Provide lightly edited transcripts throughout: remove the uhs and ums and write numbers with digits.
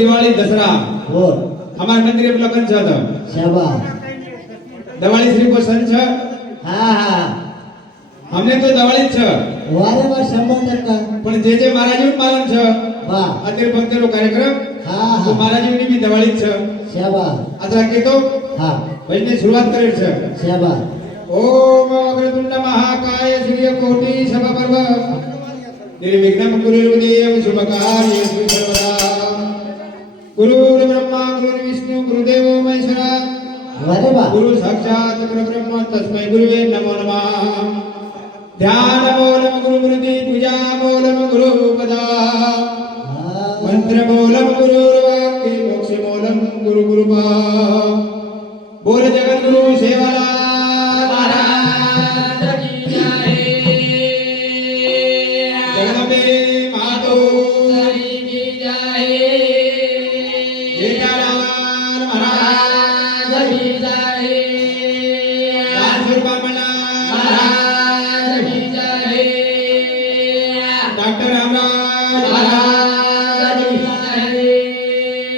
दिवाळी दसरा हो हमारे मंदिर में लगन था शाबाश दिवाळी श्री को सन छ हाँ हाँ हमने तो दिवाळी छ वारे वार संबंध का पण जे महाराज मालूम छ वाह अतिर पंक्तिरो कार्यक्रम हाँ तो हाँ महाराज ની બી દિવાળી छ शाबाश आता के तो हाँ भजने शुरुआत करे छ शाबाश ओम अग्रतुंड महाकाय सूर्यकोटि समप्रभ निर्विघ्नं कुरुदेव शुभकार्येषु सर्वदा गुरुर्ब्रह्मा गुरुर्विष्णु गुरुदेवो महेश्वरा वारे वाह गुरु साक्षात परब्रह्म तस्मै गुरुवे नमो नमः ध्यान मूलम गुरु गुरुति पूजा मूलम गुरु पदा मंत्र मूलम गुरु वाक्य मोक्ष मूलम गुरु गुरुपा बोल जगत गुरु सेवाला महाराज की जय जगदम्बे मातो की जय जेठालाल महाराज की जय दासुरबामला महाराज की जय डॉक्टर रामराज महाराज की जय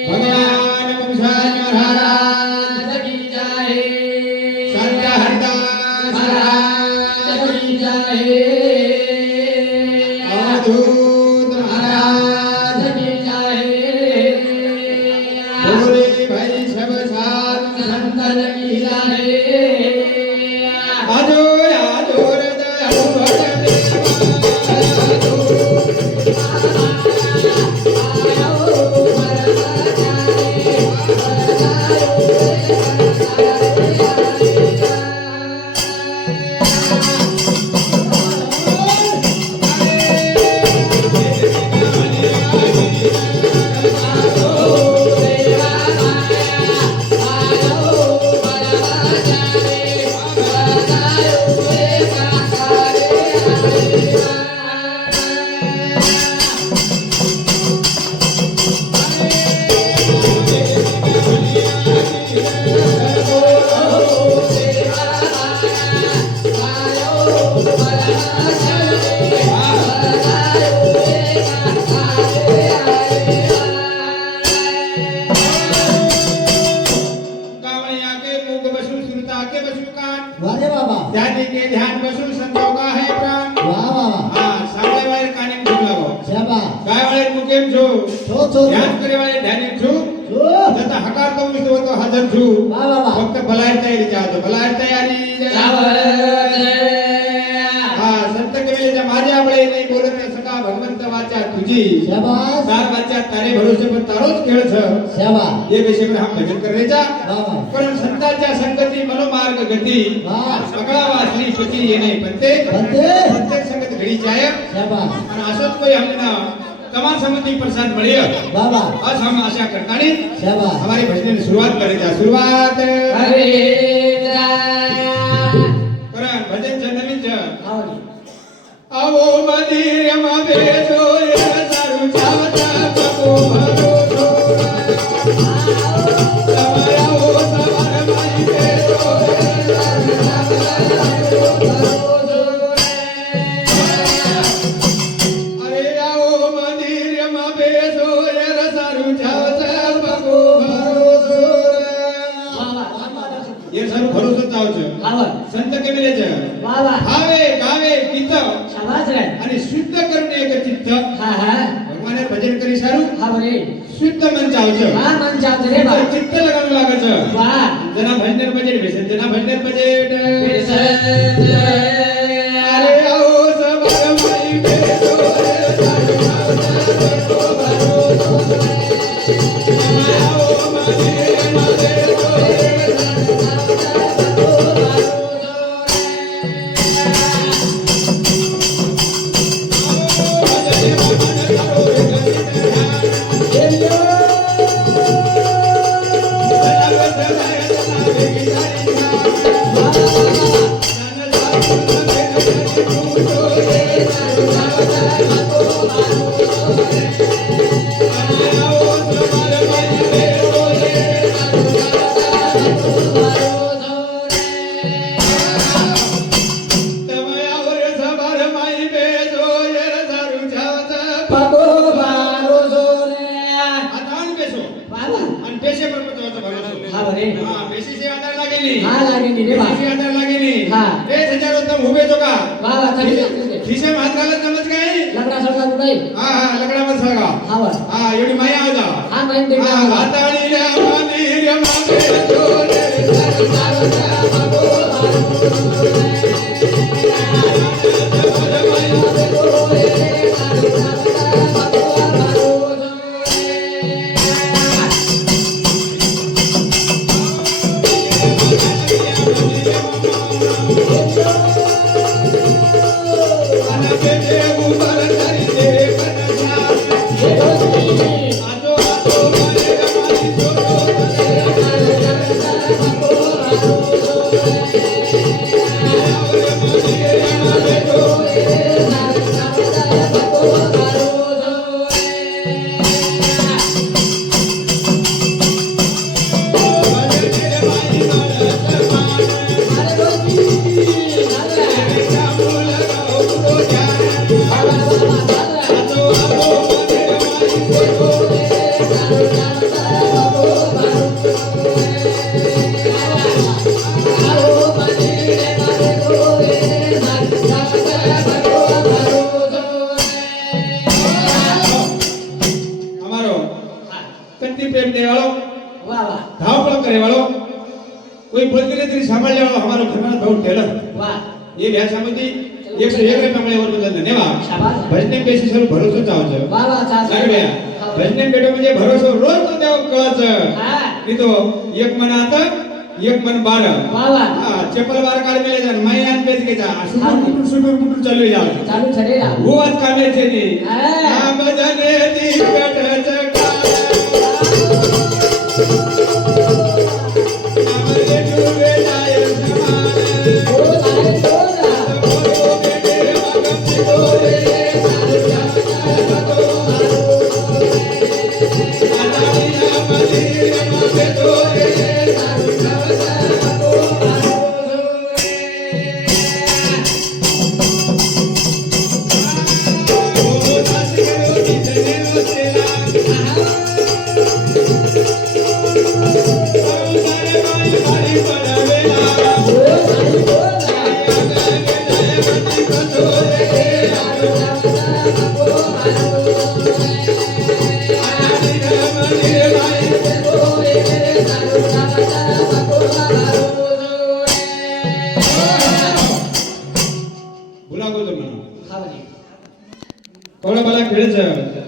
भगवान वंशज महाराज की जय संत हरिदास महाराज की जय अवधूत महाराज की जय भोले भाई सब सात संतन की जय आजो आजो रे दयालु वारे बाबा ध्यान के ध्यान बसु संतों है प्राण वाह वाह हां सामने वाले काने में झूक लगो शाबाश गाय वाले मुकेम छो छो छो ध्यान करे वाले ध्यान छो छो जता हकार तो विष्णु तो हाजर छो वाह वाह फक्त भलाई तयारी चाहतो भलाई तयारी हां संत कवे जे माझे आपले नाही बोलत सका भगवंत वाचा तुझी शाबाश सार वाचा तारे भरोसे पर तारोच खेळ छ शाबाश ये विषय पर हम भजन करण्याचा वाह वाह पण संतांच्या संगती मनोमार्ग गती वाह सगळा वाचली पती ये नाही पत्ते बंदे प्रत्येक संगत घडी जाय शाबाश અને અસોત કોઈ हमने તમામ સમિતિ પ્રસાદ મળ્યો वाह वाह आज हम आशा करता नहीं शाबाश हमारी भजन की शुरुआत करें जा शुरुआत अरे करा भजन છે નવીન છે आवडी आवो મંદિર માં બેસો એ સારું ચાવતા બકો ભરોસો તમારો સવાર મારી બેસો અરે આવો મંદિર માં બેસો એ સારું ચાવતા બકો ભરોસો ये सारू भरोसा चाव છે आवड संत केले છે वाह वाह भावे गावे गीत शाबाश रे आणि शुद्ध करणे एक चित्त हां हां भगवाने भजन करी सारू हा बरे शुद्ध मन चाव છે हां मन चाहते रे बा चित्त लगावं लागे છે वाह जना भजन भजन बेसन जना भजन भजन बेसन अरे आओ सबर माई बेसो सारू आओ मंदिर में बेसो पेशो बाबा आणि पेशे पण पचवायचा भरोसा हा बरे हा पेशीचे आधार लागेली हा लागेली रे बा पेशीचे आधार लागेली हा. ए सचार उत्तम उभे जो का बाबा चालते खिशे हात घालत जमत काय लग्ना सळका कुठे हा लकडावर सळगा हा वा हा एवढी माया आला हा माहिती हा आहे हाताळील्या मांदिर्य मागे जोरे प्रेम देने वालों वाह वाह धावपळ करे वालों कोई बोलते नहीं तेरी सांभाळले वालों हमारा घरना भाऊ टेलर वाह ये व्यासामध्ये 101 प्रमाणे वर बदल धन्यवाद शाबास भजने बेसिस वर भरोसा चावचं वाह वाह चाल लागल्या भजने बेटो म्हणजे भरोसा रोज तो देव कळाचं हा मी तो एक मन आता एक मन बार वाह वाह हा चप्पल बार काढ मेले जाण माई आन पेज घेता सुटून चालू जा चालू छडेला वो आज कामेचे नी हा. आ भजने दी कटच आमले डुबे जाय समान ओ तारे तोरा बोलो बेटे मगम चिडोरे आदानिया मंदिर मगे तोरे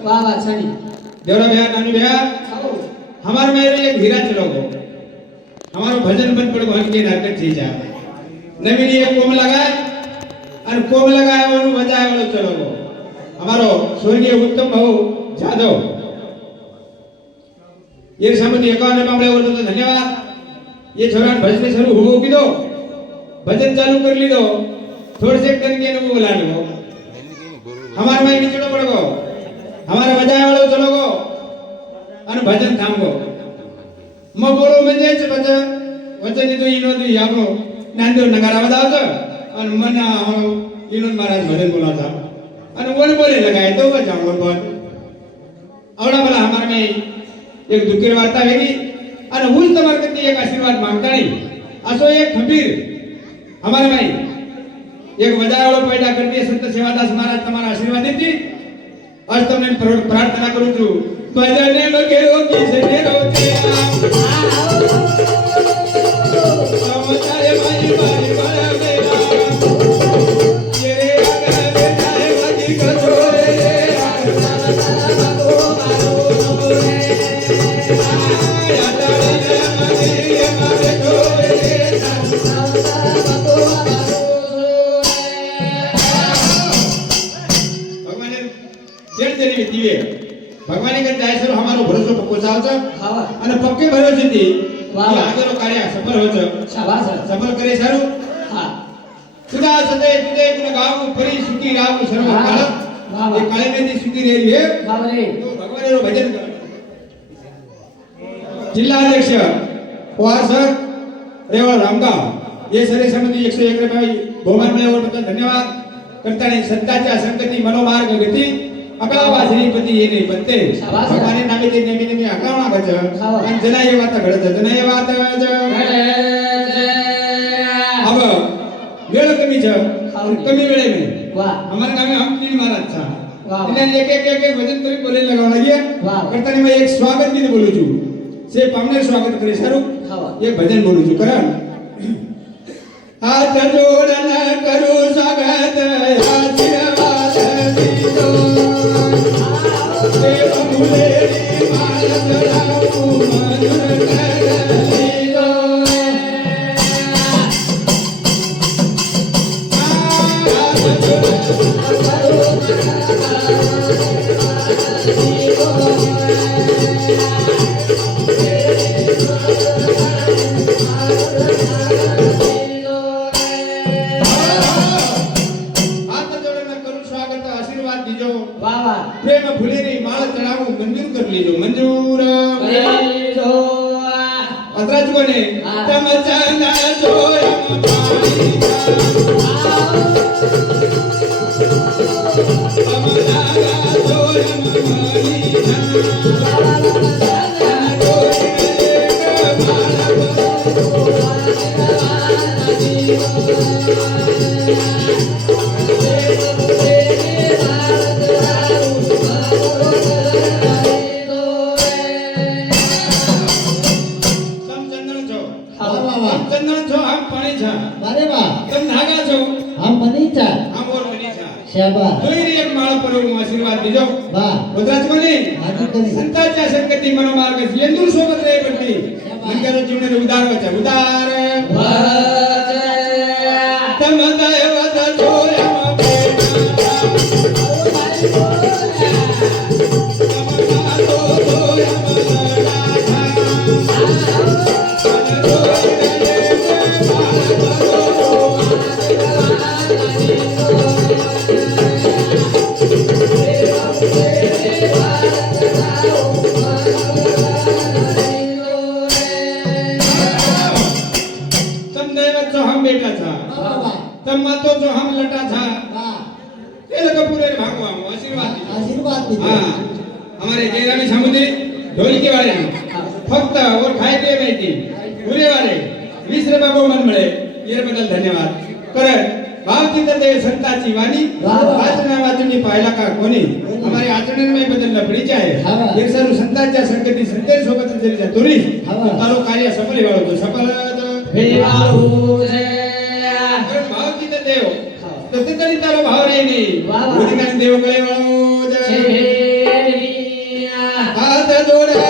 वाह वाह छडी देवरा भैया नानू भैया हमारे मेरे एक हीरा चलो गो हमारो भजन बन पड़ भन के नाटक चीज आ नवीन ये कोम लगाए और कोम लगाए और बजाए वालो चलो गो हमारो स्वर्गीय उत्तम भाऊ जादव ये समझ एकाने मामले और तो धन्यवाद ये छोरा भजन शुरू हो की दो भजन चालू कर ली दो थोड़े से करके नो बोला लो हमारे में निचड़ो पड़ गो हमारे बजाय वालों चलो गो अन भजन थाम गो म बोलो म्हणजे भजन वचन तो इनो तो यानो नांदो नगारा बजावतो अन मन इनो महाराज भजन बोलाता अन वन बोले लगाए तो वो जाऊंगा बोल आवड़ा वाला हमारे में एक दुखी वार्ता वेगी अन हुई तुम्हारे कती एक आशीर्वाद मांगता नहीं असो एक खबीर हमारे में एक बजाय वालों पैदा करती है संत सेवादास महाराज तुम्हारा आशीर्वाद देती आज तुमने प्रार्थना करूं तू भजने लगे रोगी से ने रोते समाचार भाई भाई बड़ा मेरा ये रे अगर बेटा है मजी का छोरे भगवान के जायसर हमारो भरोसा पकोचावचा हावा અને પક્કે ભરોસે થી વાહ. આગળનો કાર્ય સફળ હોજો शाबास સફળ કરે સારું हां સુદા સદે તુદે ગુણ ગાવું ફરી સુખી રાવું સર્વ વાહ. કાળ વાહ, વાહ. એ કાળે મેથી સુખી રહેલી હે बाबरे તો ભગવાનનો ભજન કરો જિલ્લા અધ્યક્ષ ઓઆર સર રેવળ રામગાव ये सरे समिति 101 रुपये बहुमान में और बदल धन्यवाद करता नहीं संताच्या संगती मनोमार्ग गती आपला वासरीपती येणे बत्ते शाबास. भगवाने नामे ते नेहमी नेहमी आकावणा गज हो. आणि जनाय वात घडत जनाय वात अब वेळ कमी छ हो. कमी वेळे में वाह हमारे गाँव में हम तीन महाराज था वाह. इन्हें एक भजन तरी बोले लगावना ये वाह. करतानी मैं एक स्वागत भी बोलू छू से पामने स्वागत करे सारू हो. एक भजन बोलू छू करा हाथ जोड़ना करो स्वागत आशीर्वाद दीजो देव मुलेरी माल चढ़ाऊं मधुर कर दीजो हाथ जोड़ना करो स्वागत आशीर्वाद दीजो वाह वाह प्रेम फुलेरी माल चढ़ाऊं मंजूर कर लीजो मंजूर अतराज कोने हाँ. तमचना जोयम पाणी तमचना जोयम पाणी तम चंदन छो चंदन छो हम पाणी छा अरे वाह तम नागा छो हम मनीचा हम और मनी छा शाबाश दोयरी एक माळ पर आशीर्वाद दीजो वाह उतराज कोने आजी करी संताच्या संगती मनोमार्ग येंदूर सोबत रे पडली मंगर जीवनाने उदार वचा उदार तम दैवत जोयम तम दैवत जो हम बेटा था तम मातो जो हम लटा था ये लोग पूरे भागवा आशीर्वाद दीजिए आशीर्वाद दीजिए हाँ हमारे जयरामी समुद्री ढोलकी वाले फक्त और खाए पिए माहिती पुरे वाले 20 रुपये बहुमान मिळे ये बदल धन्यवाद करत भावतीत देव संताची वाणी वाह, वाह. वाचना वाचनी पाहिला का कोणी हमारे आचरण में बदल लपडीचे हा, आहे वाह. एक सारू संताच्या संगती संतेर सोबत जरी जा तुरी हा, वाह. तारो कार्य सफल वाळतो सफल कारण भावतीत देव तसे तरी तारो भाव रे नी वाह, वाह. उदिकाने देव कळे वाळो हात जोडा